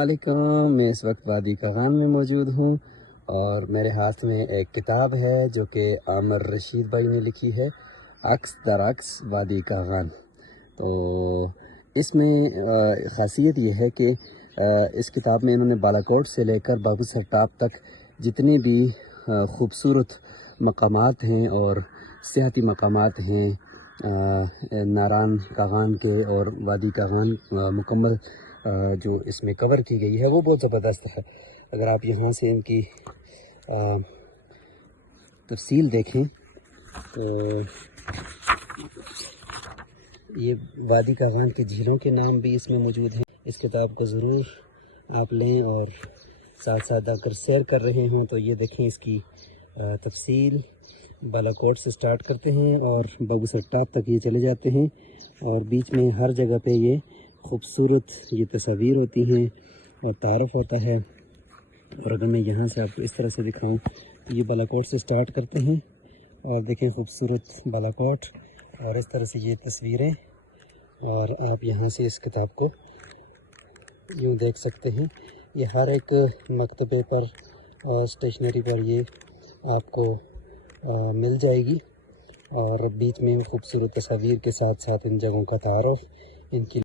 علیکم، میں اس وقت وادی کاغان میں موجود ہوں اور میرے ہاتھ میں ایک کتاب ہے جو کہ عامر رشید بھائی نے لکھی ہے، عکس در عکس وادی کاغان۔ تو اس میں خاصیت یہ ہے کہ اس کتاب میں انہوں نے بالاکوٹ سے لے کر بابو سر ٹاپ تک جتنی بھی خوبصورت مقامات ہیں اور سیاحتی مقامات ہیں ناران کاغان کے اور وادی کاغان مکمل جو اس میں کور کی گئی ہے وہ بہت زبردست ہے۔ اگر آپ یہاں سے ان کی تفصیل دیکھیں تو یہ وادی کاغان کی جھیلوں کے نام بھی اس میں موجود ہیں۔ اس کتاب کو ضرور آپ لیں اور ساتھ ساتھ اگر سیر کر رہے ہوں تو یہ دیکھیں اس کی تفصیل۔ بالاکوٹ سے سٹارٹ کرتے ہیں اور بابو سر ٹاپ تک یہ چلے جاتے ہیں اور بیچ میں ہر جگہ پہ یہ خوبصورت یہ تصاویر ہوتی ہیں اور تعارف ہوتا ہے۔ اور اگر میں یہاں سے آپ کو اس طرح سے دکھاؤں تو یہ بالاکوٹ سے سٹارٹ کرتے ہیں اور دیکھیں خوبصورت بالاکوٹ اور اس طرح سے یہ تصویریں، اور آپ یہاں سے اس کتاب کو یوں دیکھ سکتے ہیں۔ یہ ہر ایک مکتبے پر اسٹیشنری پر یہ آپ کو مل جائے گی اور بیچ میں خوبصورت تصاویر کے ساتھ ساتھ ان جگہوں کا تعارف، ان کی